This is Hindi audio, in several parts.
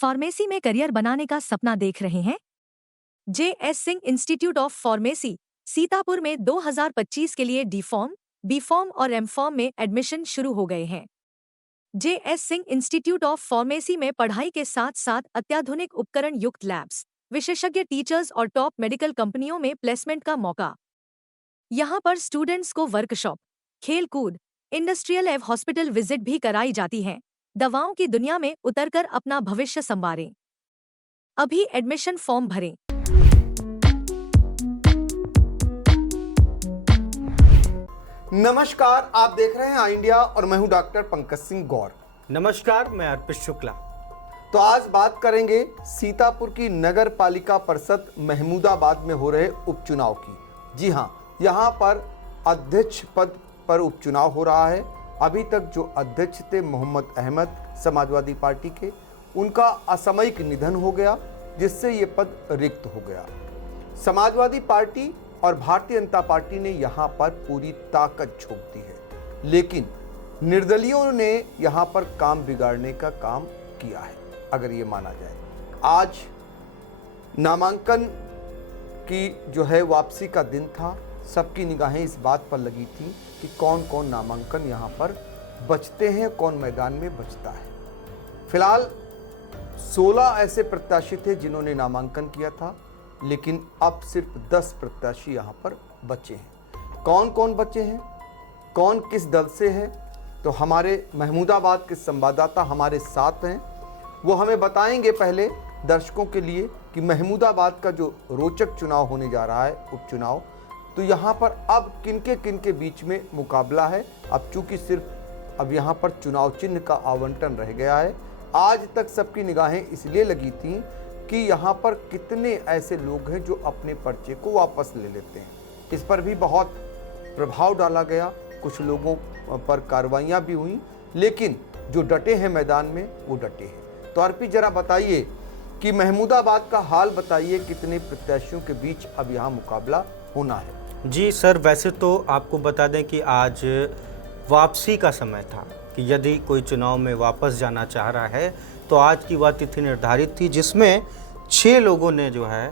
फार्मेसी में करियर बनाने का सपना देख रहे हैं? JS. Singh institute of pharmacy Sitapur में 2025 के लिए डी फॉर्म, बी फॉर्म और एम फॉर्म में एडमिशन शुरू हो गए हैं। JS. Singh institute of pharmacy में पढ़ाई के साथ साथ अत्याधुनिक उपकरण युक्त लैब्स, विशेषज्ञ टीचर्स और टॉप मेडिकल कंपनियों में प्लेसमेंट का मौका। यहाँ पर स्टूडेंट्स को वर्कशॉप, खेल कूद, इंडस्ट्रियल एवं हॉस्पिटल विजिट भी कराई जाती है। दवाओं की दुनिया में उतरकर अपना भविष्य संवारें। अभी एडमिशन फॉर्म भरें। नमस्कार, आप देख रहे हैं आई इंडिया और मैं हूं डॉक्टर पंकज सिंह गौर। नमस्कार, मैं अर्पित शुक्ला। तो आज बात करेंगे सीतापुर की नगर पालिका परिषद महमूदाबाद में हो रहे उपचुनाव की। जी हां, यहां पर अध्यक्ष पद पर उपचुनाव हो रहा है। अभी तक जो अध्यक्ष थे मोहम्मद अहमद समाजवादी पार्टी के, उनका असामयिक निधन हो गया, जिससे ये पद रिक्त हो गया। समाजवादी पार्टी और भारतीय जनता पार्टी ने यहां पर पूरी ताकत झोंक दी है, लेकिन निर्दलियों ने यहां पर काम बिगाड़ने का काम किया है, अगर ये माना जाए। आज नामांकन की जो है वापसी का दिन था। सबकी निगाहें इस बात पर लगी थी कि कौन कौन नामांकन यहां पर बचते हैं, कौन मैदान में बचता है। फिलहाल 16 ऐसे प्रत्याशी थे जिन्होंने नामांकन किया था, लेकिन अब सिर्फ 10 प्रत्याशी यहां पर बचे हैं। कौन कौन बचे हैं, कौन किस दल से है, तो हमारे महमूदाबाद के संवाददाता हमारे साथ हैं, वो हमें बताएंगे। पहले दर्शकों के लिए कि महमूदाबाद का जो रोचक चुनाव होने जा रहा है, उपचुनाव, तो यहाँ पर अब किनके बीच में मुकाबला है। अब चूंकि सिर्फ अब यहाँ पर चुनाव चिन्ह का आवंटन रह गया है। आज तक सबकी निगाहें इसलिए लगी थी कि यहाँ पर कितने ऐसे लोग हैं जो अपने पर्चे को वापस ले लेते हैं। इस पर भी बहुत प्रभाव डाला गया, कुछ लोगों पर कार्रवाइयाँ भी हुई, लेकिन जो डटे हैं मैदान में वो डटे हैं। तो अर्पित, जरा बताइए कि महमूदाबाद का हाल बताइए, कितने प्रत्याशियों के बीच अब यहाँ मुकाबला होना है। जी सर, वैसे तो आपको बता दें कि आज वापसी का समय था कि यदि कोई चुनाव में वापस जाना चाह रहा है तो आज की वह तिथि निर्धारित थी, जिसमें 6 लोगों ने जो है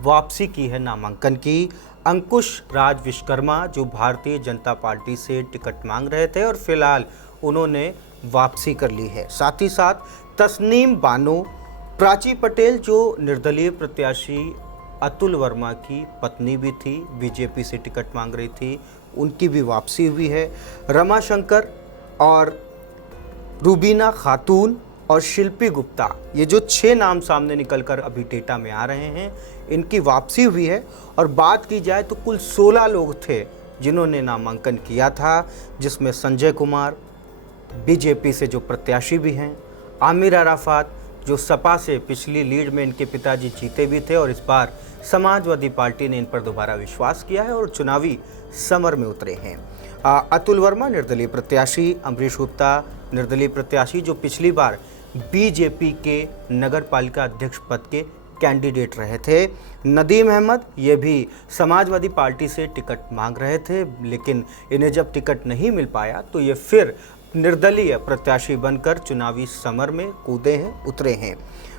वापसी की है नामांकन की। अंकुश राज विश्वकर्मा जो भारतीय जनता पार्टी से टिकट मांग रहे थे और फिलहाल उन्होंने वापसी कर ली है। साथ ही साथ तस्नीम बानो, प्राची पटेल जो निर्दलीय प्रत्याशी अतुल वर्मा की पत्नी भी थी, बीजेपी से टिकट मांग रही थी, उनकी भी वापसी हुई है। रमा शंकर और रूबीना खातून और शिल्पी गुप्ता, ये जो 6 नाम सामने निकलकर अभी डेटा में आ रहे हैं, इनकी वापसी हुई है। और बात की जाए तो कुल 16 लोग थे जिन्होंने नामांकन किया था, जिसमें संजय कुमार बीजेपी से जो प्रत्याशी भी हैं, आमिर अराफात जो सपा से पिछली लीड में इनके पिताजी जीते भी थे और इस बार समाजवादी पार्टी ने इन पर दोबारा विश्वास किया है और चुनावी समर में उतरे हैं। अतुल वर्मा निर्दलीय प्रत्याशी, अमरीश गुप्ता निर्दलीय प्रत्याशी जो पिछली बार बीजेपी के नगर पालिका अध्यक्ष पद के कैंडिडेट रहे थे। नदीम अहमद ये भी समाजवादी पार्टी से टिकट मांग रहे थे, लेकिन इन्हें जब टिकट नहीं मिल पाया तो ये फिर निर्दलीय प्रत्याशी बनकर चुनावी समर में कूदे हैं, उतरे हैं।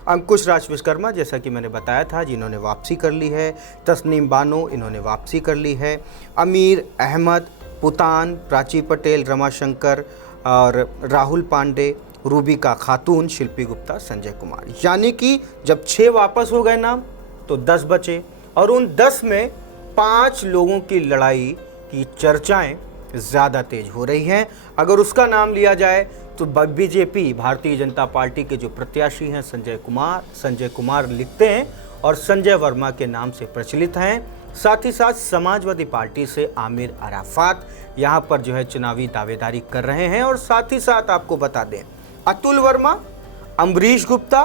अंकुश राज विश्वकर्मा, जैसा कि मैंने बताया था, जिन्होंने वापसी कर ली है। तस्नीम बानो, इन्होंने वापसी कर ली है। अमीर अहमद, पुतान, प्राची पटेल, रमाशंकर और राहुल पांडे, रूबिका खातून, शिल्पी गुप्ता, संजय कुमार, यानी कि जब 6 वापस हो गए नाम तो 10 बचे और उन 10 में 5 लोगों की लड़ाई की चर्चाएं ज़्यादा तेज हो रही हैं। अगर उसका नाम लिया जाए तो बीजेपी भारतीय जनता पार्टी के जो प्रत्याशी हैं संजय कुमार लिखते हैं और संजय वर्मा के नाम से प्रचलित हैं। साथ ही साथ समाजवादी पार्टी से आमिर अराफात यहाँ पर जो है चुनावी दावेदारी कर रहे हैं। और साथ ही साथ आपको बता दें, अतुल वर्मा, अमरीश गुप्ता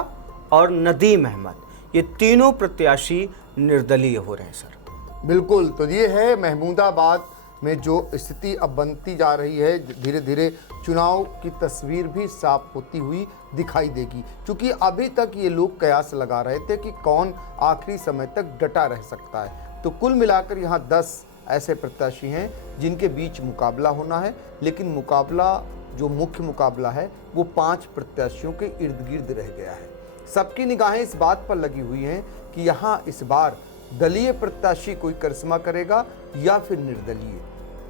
और नदीम अहमद, ये तीनों प्रत्याशी निर्दलीय हो रहे हैं। सर बिल्कुल, तो ये है महमूदाबाद में जो स्थिति अब बनती जा रही है। धीरे धीरे चुनाव की तस्वीर भी साफ होती हुई दिखाई देगी, क्योंकि अभी तक ये लोग कयास लगा रहे थे कि कौन आखिरी समय तक डटा रह सकता है। तो कुल मिलाकर यहाँ 10 ऐसे प्रत्याशी हैं जिनके बीच मुकाबला होना है, लेकिन मुकाबला जो मुख्य मुकाबला है वो 5 प्रत्याशियों के इर्द गिर्द रह गया है। सबकी निगाहें इस बात पर लगी हुई हैं कि यहाँ इस बार दलीय प्रत्याशी कोई करिश्मा करेगा या फिर निर्दलीय।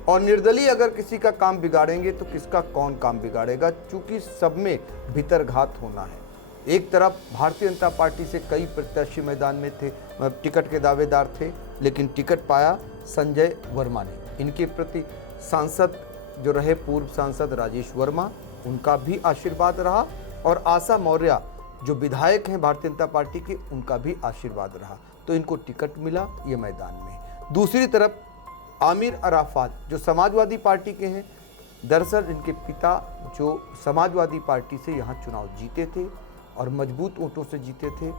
और निर्दलीय अगर किसी का काम बिगाड़ेंगे तो किसका कौन काम बिगाड़ेगा, चूंकि सब में भीतरघात होना है। एक तरफ भारतीय जनता पार्टी से कई प्रत्याशी मैदान में थे, टिकट के दावेदार थे, लेकिन टिकट पाया संजय वर्मा ने। इनके प्रति सांसद जो रहे पूर्व सांसद राजेश वर्मा, उनका भी आशीर्वाद रहा, और आशा मौर्य जो विधायक हैं भारतीय जनता पार्टी के, उनका भी आशीर्वाद रहा, तो इनको टिकट मिला ये मैदान में। दूसरी तरफ आमिर अराफात जो समाजवादी पार्टी के हैं, दरअसल इनके पिता जो समाजवादी पार्टी से यहाँ चुनाव जीते थे और मजबूत वोटों से जीते थे,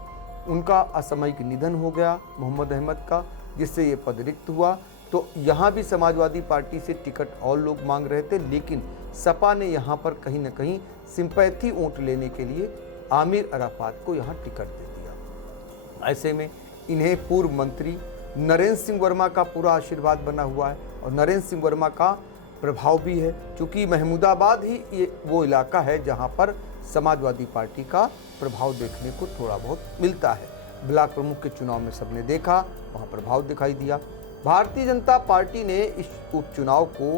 उनका असामयिक निधन हो गया मोहम्मद अहमद का, जिससे ये पद रिक्त हुआ। तो यहाँ भी समाजवादी पार्टी से टिकट और लोग मांग रहे थे, लेकिन सपा ने यहाँ पर कहीं ना कहीं सिंपैथी वोट लेने के लिए आमिर अराफात को यहाँ टिकट दे दिया। ऐसे में इन्हें पूर्व मंत्री नरेंद्र सिंह वर्मा का पूरा आशीर्वाद बना हुआ है, और नरेंद्र सिंह वर्मा का प्रभाव भी है, क्योंकि महमूदाबाद ही ये वो इलाका है जहाँ पर समाजवादी पार्टी का प्रभाव देखने को थोड़ा बहुत मिलता है। ब्लॉक प्रमुख के चुनाव में सबने देखा, वहाँ प्रभाव दिखाई दिया। भारतीय जनता पार्टी ने इस उपचुनाव को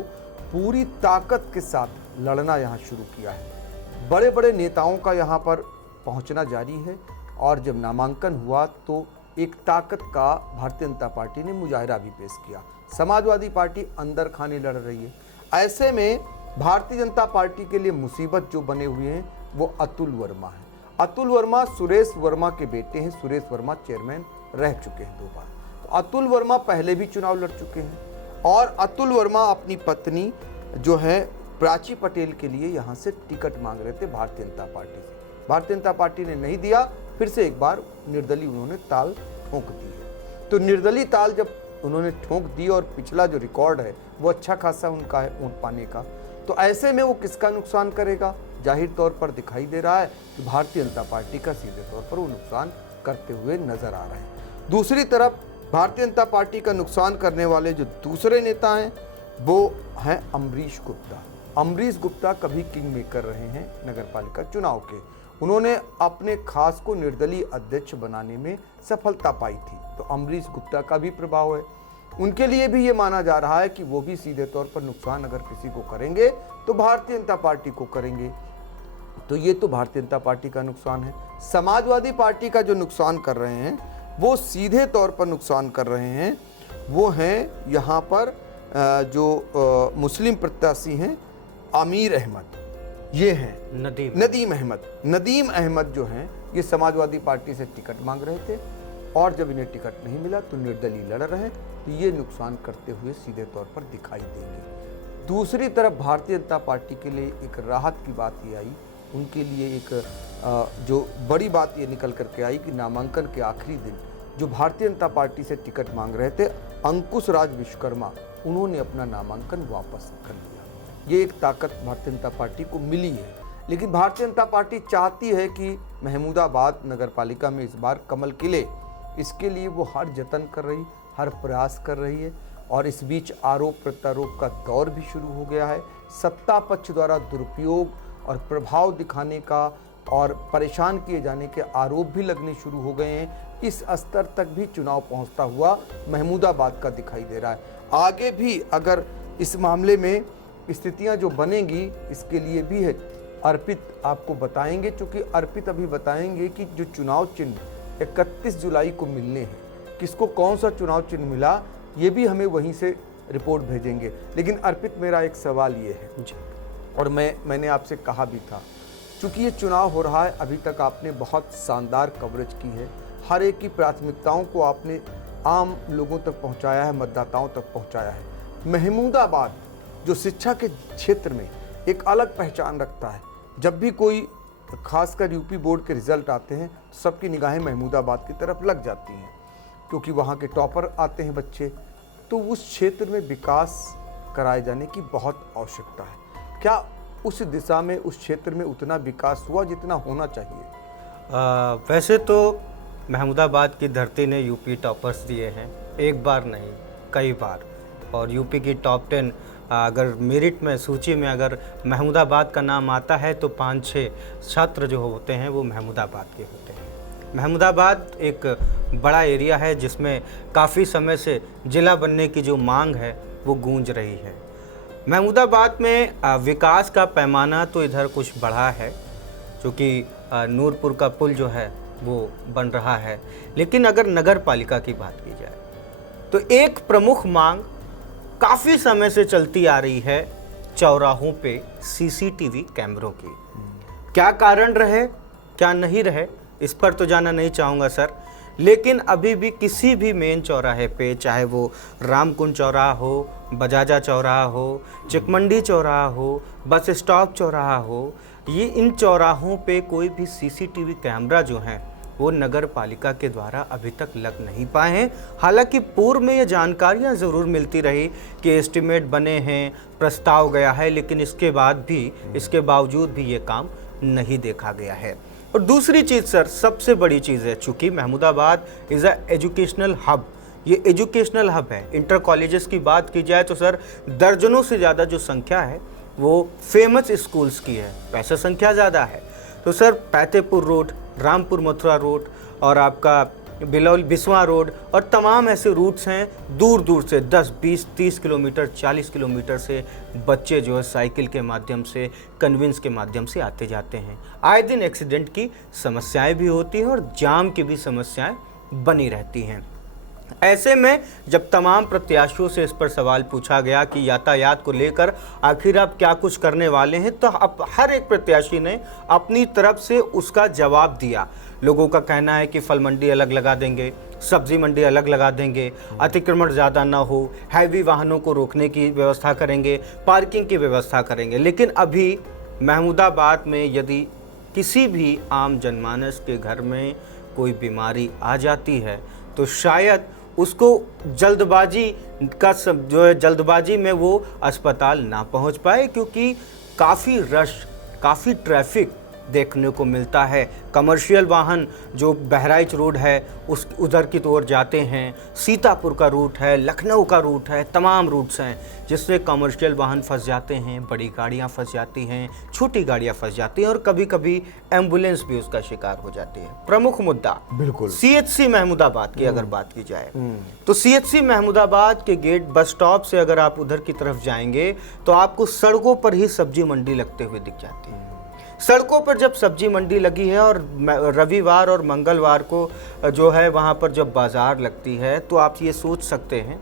पूरी ताकत के साथ लड़ना यहाँ शुरू किया है। बड़े बड़े नेताओं का यहाँ पर पहुँचना जारी है, और जब नामांकन हुआ तो एक ताकत का भारतीय जनता पार्टी ने मुजाहिरा भी पेश किया। समाजवादी पार्टी अंदर खाने लड़ रही है। ऐसे में भारतीय जनता पार्टी के लिए मुसीबत जो बने हुए हैं वो अतुल वर्मा है। अतुल वर्मा सुरेश वर्मा के बेटे हैं। सुरेश वर्मा चेयरमैन रह चुके हैं 2 बार। तो अतुल वर्मा पहले भी चुनाव लड़ चुके हैं, और अतुल वर्मा अपनी पत्नी जो है प्राची पटेल के लिए यहाँ से टिकट मांग रहे थे भारतीय जनता पार्टी से। भारतीय जनता पार्टी ने नहीं दिया, फिर से एक बार निर्दलीय उन्होंने ताल ठोंक दी है। तो निर्दलीय ताल जब उन्होंने ठोंक दी, और पिछला जो रिकॉर्ड है वो अच्छा खासा उनका है वोट पाने का, तो ऐसे में वो किसका नुकसान करेगा? जाहिर तौर पर दिखाई दे रहा है कि भारतीय जनता पार्टी का सीधे तौर पर वो नुकसान करते हुए नजर आ रहे हैं। दूसरी तरफ भारतीय जनता पार्टी का नुकसान करने वाले जो दूसरे नेता हैं वो हैं अमरीश गुप्ता। अमरीश गुप्ता कभी किंग मेकर रहे हैं नगर पालिका चुनाव के। उन्होंने अपने खास को निर्दलीय अध्यक्ष बनाने में सफलता पाई थी, तो अमरीश गुप्ता का भी प्रभाव है। उनके लिए भी ये माना जा रहा है कि वो भी सीधे तौर पर नुकसान अगर किसी को करेंगे तो भारतीय जनता पार्टी को करेंगे। तो ये तो भारतीय जनता पार्टी का नुकसान है। समाजवादी पार्टी का जो नुकसान कर रहे हैं वो सीधे तौर पर नुकसान कर रहे हैं, वो हैं यहाँ पर जो मुस्लिम प्रत्याशी हैं आमिर अहमद, ये हैं नदीम अहमद जो हैं, ये समाजवादी पार्टी से टिकट मांग रहे थे, और जब इन्हें टिकट नहीं मिला तो निर्दलीय लड़ रहे हैं, तो ये नुकसान करते हुए सीधे तौर पर दिखाई देंगे। दूसरी तरफ भारतीय जनता पार्टी के लिए एक राहत की बात ये आई, उनके लिए एक जो बड़ी बात ये निकल करके आई कि नामांकन के आखिरी दिन जो भारतीय जनता पार्टी से टिकट मांग रहे थे अंकुश राज विश्वकर्मा, उन्होंने अपना नामांकन वापस कर लिया। ये एक ताकत भारतीय जनता पार्टी को मिली है। लेकिन भारतीय जनता पार्टी चाहती है कि महमूदाबाद नगर पालिका में इस बार कमल खिले, इसके लिए वो हर जतन कर रही, हर प्रयास कर रही है। और इस बीच आरोप प्रत्यारोप का दौर भी शुरू हो गया है। सत्ता पक्ष द्वारा दुरुपयोग और प्रभाव दिखाने का और परेशान किए जाने के आरोप भी लगने शुरू हो गए हैं। इस स्तर तक भी चुनाव पहुंचता हुआ महमूदाबाद का दिखाई दे रहा है। आगे भी अगर इस मामले में स्थितियां जो बनेंगी, इसके लिए भी है अर्पित आपको बताएंगे, क्योंकि अर्पित अभी बताएंगे कि जो चुनाव चिन्ह 31 जुलाई को मिलने हैं, किसको कौन सा चुनाव चिन्ह मिला, ये भी हमें वहीं से रिपोर्ट भेजेंगे। लेकिन अर्पित, मेरा एक सवाल ये है और मैंने आपसे कहा भी था, चूँकि ये चुनाव हो रहा है, अभी तक आपने बहुत शानदार कवरेज की है, हर एक की प्राथमिकताओं को आपने आम लोगों तक पहुंचाया है, मतदाताओं तक पहुंचाया है। महमूदाबाद जो शिक्षा के क्षेत्र में एक अलग पहचान रखता है, जब भी कोई खासकर यूपी बोर्ड के रिजल्ट आते हैं तो सबकी निगाहें महमूदाबाद की तरफ लग जाती हैं, क्योंकि वहाँ के टॉपर आते हैं बच्चे। तो उस क्षेत्र में विकास कराए जाने की बहुत आवश्यकता है। क्या उस दिशा में, उस क्षेत्र में उतना विकास हुआ जितना होना चाहिए? वैसे तो महमूदाबाद की धरती ने यूपी टॉपर्स दिए हैं, एक बार नहीं कई बार। और यूपी की टॉप 10 अगर मेरिट में, सूची में अगर महमूदाबाद का नाम आता है तो 5-6 छात्र जो होते हैं वो महमूदाबाद के होते हैं। महमूदाबाद एक बड़ा एरिया है जिसमें काफ़ी समय से ज़िला बनने की जो मांग है वो गूंज रही है। महमूदाबाद में विकास का पैमाना तो इधर कुछ बढ़ा है, क्योंकि नूरपुर का पुल जो है वो बन रहा है, लेकिन अगर नगर पालिका की बात की जाए तो एक प्रमुख मांग काफ़ी समय से चलती आ रही है चौराहों पे सीसीटीवी कैमरों की। क्या कारण रहे क्या नहीं रहे इस पर तो जाना नहीं चाहूँगा सर, लेकिन अभी भी किसी भी मेन चौराहे पे, चाहे वो रामकुंड चौराहा हो, बजाजा चौराहा हो, चिकमंडी चौराहा हो, बस स्टॉप चौराहा हो, ये इन चौराहों पे कोई भी सीसीटीवी कैमरा जो हैं वो नगर पालिका के द्वारा अभी तक लग नहीं पाए हैं। हालांकि पूर्व में ये जानकारियां ज़रूर मिलती रही कि एस्टिमेट बने हैं, प्रस्ताव गया है, लेकिन इसके बावजूद भी ये काम नहीं देखा गया है। और दूसरी चीज़ सर, सबसे बड़ी चीज़ है, चूँकि Mahmudabad is a educational hub, ये एजुकेशनल हब है। इंटर कॉलेजेस की बात की जाए तो सर दर्जनों से ज़्यादा जो संख्या है वो फेमस स्कूल्स की है, पैसा संख्या ज़्यादा है। तो sir Fatehpur road, Rampur Mathura road और आपका बिलौल बिस्वा रोड और तमाम ऐसे रूट्स हैं, दूर दूर से 10, 20, 30 किलोमीटर, 40 किलोमीटर से बच्चे जो है साइकिल के माध्यम से, कन्वेंस के माध्यम से आते जाते हैं। आए दिन एक्सीडेंट की समस्याएं भी होती हैं और जाम की भी समस्याएं बनी रहती हैं। ऐसे में जब तमाम प्रत्याशियों से इस पर सवाल पूछा गया कि यातायात को लेकर आखिर आप क्या कुछ करने वाले हैं, तो अब हर एक प्रत्याशी ने अपनी तरफ से उसका जवाब दिया। लोगों का कहना है कि फल मंडी अलग लगा देंगे, सब्जी मंडी अलग लगा देंगे, अतिक्रमण ज़्यादा ना हो, हैवी वाहनों को रोकने की व्यवस्था करेंगे, पार्किंग की व्यवस्था करेंगे। लेकिन अभी महमूदाबाद में यदि किसी भी आम जनमानस के घर में कोई बीमारी आ जाती है तो शायद उसको जल्दबाजी में वो अस्पताल ना पहुंच पाए, क्योंकि काफ़ी रश, काफ़ी ट्रैफिक देखने को मिलता है। कमर्शियल वाहन जो बहराइच रोड है उधर की ओर जाते हैं, सीतापुर का रूट है, लखनऊ का रूट है, तमाम रूट्स हैं जिससे कमर्शियल वाहन फंस जाते हैं, बड़ी गाड़ियां फंस जाती हैं, छोटी गाड़ियां फंस जाती हैं और कभी कभी एम्बुलेंस भी उसका शिकार हो जाती है। प्रमुख मुद्दा बिल्कुल सीएचसी महमूदाबाद की अगर बात की जाए तो सीएचसी महमूदाबाद के गेट बस स्टॉप से अगर आप उधर की तरफ जाएंगे तो आपको सड़कों पर ही सब्जी मंडी लगते हुए दिख जाती है। सड़कों पर जब सब्जी मंडी लगी है और रविवार और मंगलवार को जो है वहाँ पर जब बाजार लगती है तो आप ये सोच सकते हैं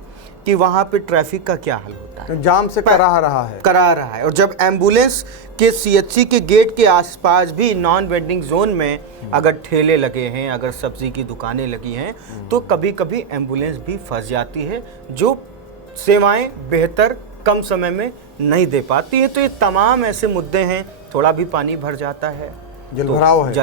कि वहाँ पे ट्रैफिक का क्या हाल होता है, जाम से करा रहा है। और जब एम्बुलेंस के सीएचसी के गेट के आसपास भी नॉन वेंडिंग जोन में अगर ठेले लगे हैं, अगर सब्जी की दुकानें लगी हैं तो कभी कभी एम्बुलेंस भी फंस जाती है, जो सेवाएं बेहतर कम समय में नहीं दे पाती है। तो ये तमाम ऐसे मुद्दे हैं। थोड़ा भी पानी भर जाता है, जल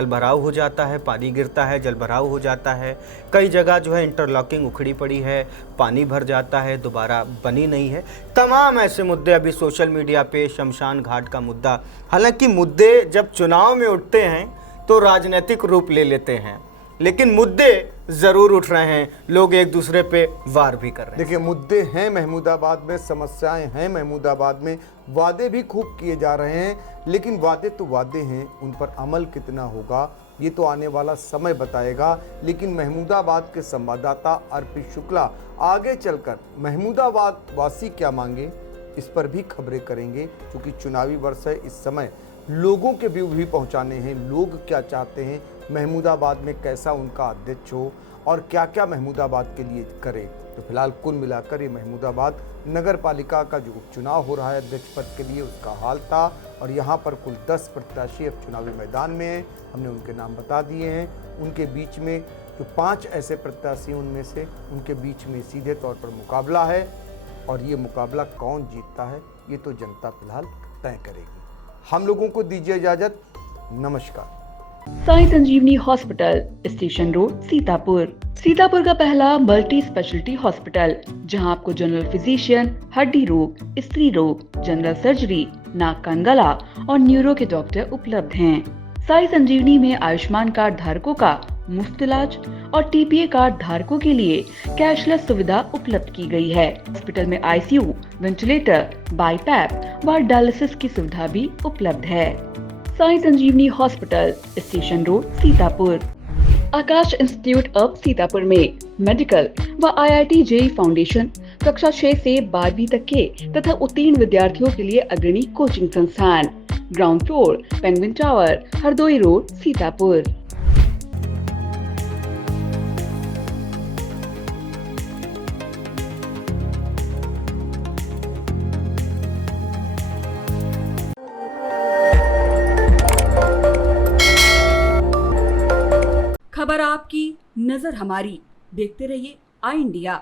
भराव हो जाता है, पानी गिरता है, जल भराव हो जाता है। कई जगह जो है इंटरलॉकिंग उखड़ी पड़ी है, पानी भर जाता है, दोबारा बनी नहीं है। तमाम ऐसे मुद्दे अभी सोशल मीडिया पे, शमशान घाट का मुद्दा, हालांकि मुद्दे जब चुनाव में उठते हैं तो राजनीतिक रूप ले लेते हैं, लेकिन मुद्दे जरूर उठ रहे हैं, लोग एक दूसरे पे वार भी कर रहे हैं। देखिए, मुद्दे हैं महमूदाबाद में, समस्याएं हैं महमूदाबाद में, वादे भी खूब किए जा रहे हैं, लेकिन वादे तो वादे हैं, उन पर अमल कितना होगा ये तो आने वाला समय बताएगा। लेकिन महमूदाबाद के संवाददाता अर्पित शुक्ला आगे चलकर महमूदाबाद वासी क्या मांगे इस पर भी खबरें करेंगे, क्योंकि चुनावी वर्ष है। इस समय लोगों के व्यू भी पहुंचाने हैं, लोग क्या चाहते हैं, महमूदाबाद में कैसा उनका अध्यक्ष हो और क्या क्या महमूदाबाद के लिए करे। तो फिलहाल कुल मिलाकर ये महमूदाबाद नगर पालिका का जो उपचुनाव हो रहा है अध्यक्ष पद के लिए, उसका हाल था। और यहाँ पर कुल 10 प्रत्याशी अब चुनावी मैदान में हैं, हमने उनके नाम बता दिए हैं। उनके बीच में जो 5 ऐसे प्रत्याशी, उनमें से उनके बीच में सीधे तौर पर मुकाबला है, और ये मुकाबला कौन जीतता है ये तो जनता फिलहाल तय करेगी। हम लोगों को दीजिए इजाजत, नमस्कार। Sai Sanjeevani hospital, station road, Sitapur का पहला मल्टी स्पेशलिटी हॉस्पिटल, जहां आपको जनरल फिजिशियन, हड्डी रोग, स्त्री रोग, जनरल सर्जरी, नाक कान गला और न्यूरो के डॉक्टर उपलब्ध हैं। साई संजीवनी में आयुष्मान कार्ड धारकों का मुफ्त इलाज और टीपीए कार्ड धारकों के लिए कैशलेस सुविधा उपलब्ध की गई है। हॉस्पिटल में आईसीयू, वेंटिलेटर, बाईपैप व डायलिसिस की सुविधा भी उपलब्ध है। Sai Sanjeevani hospital, station road, Sitapur. Aakash institute of Sitapur में मेडिकल व IIT JEE फाउंडेशन कक्षा 6 से 12वीं तक के तथा उत्तीर्ण विद्यार्थियों के लिए अग्रणी कोचिंग संस्थान। Ground floor, penguin tower, Hardoi road, Sitapur. खबर आपकी, नजर हमारी। देखते रहिए आई इंडिया।